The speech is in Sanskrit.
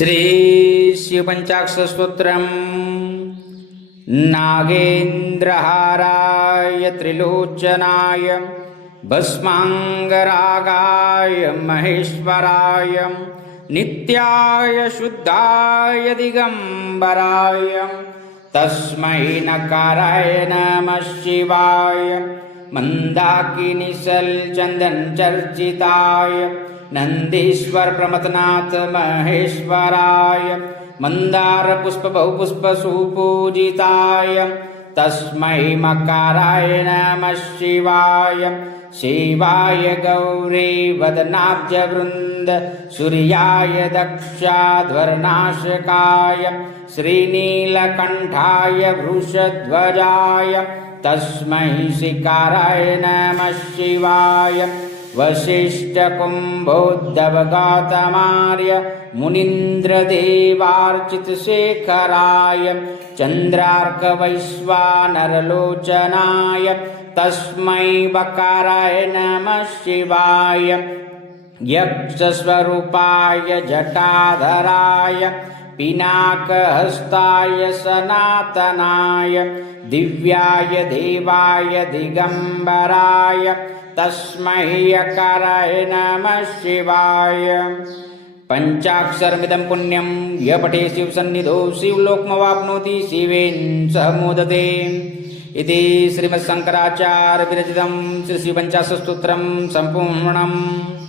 श्री शिवपञ्चाक्षरस्तोत्रम्। नागेन्द्रहाराय त्रिलोचनाय भस्मांगरागाय महेश्वराय नित्याय शुद्धाय दिगंबराय तस्मै नकाराय नमः शिवाय। मंदाकिनीशलचंदन चर्चिताय नंदीश्वर प्रमथनाथ महेश्वराय मंदार पुष्प बहुपुष्प सुपूजिताय तस्मै मकाराय नमः शिवाय। शिवाय गौरी वदनाब्ज वृंद सूर्याय दक्षाध्वरनाशकाय श्रीनीलकंठाय वृषध्वजाय तस्मै शिकाराय नमः शिवाय। वशिष्ठ कुंभोद्धव गौतमार्य मुनीन्द्रदेवार्चित शेखराय चंद्रार्क वैश्वानरलोचनाय तस्मै बकाराय नमः शिवाय। यक्षस्वरूपाय जटाधराय पिनाकहस्ताय सनातनाय दिव्याय देवाय दिगंबराय तस्मै यकाराय नमः शिवाय। पंचाक्षरमिदं पुण्यं य पठे शिवसन्निधौ शिवलोकमवाप्नोति शिवेन सह मोदते। इति श्रीमद्शंकराचार्य विरचितं श्री शिवपञ्चाक्षरस्तोत्रं सम्पूर्णम्।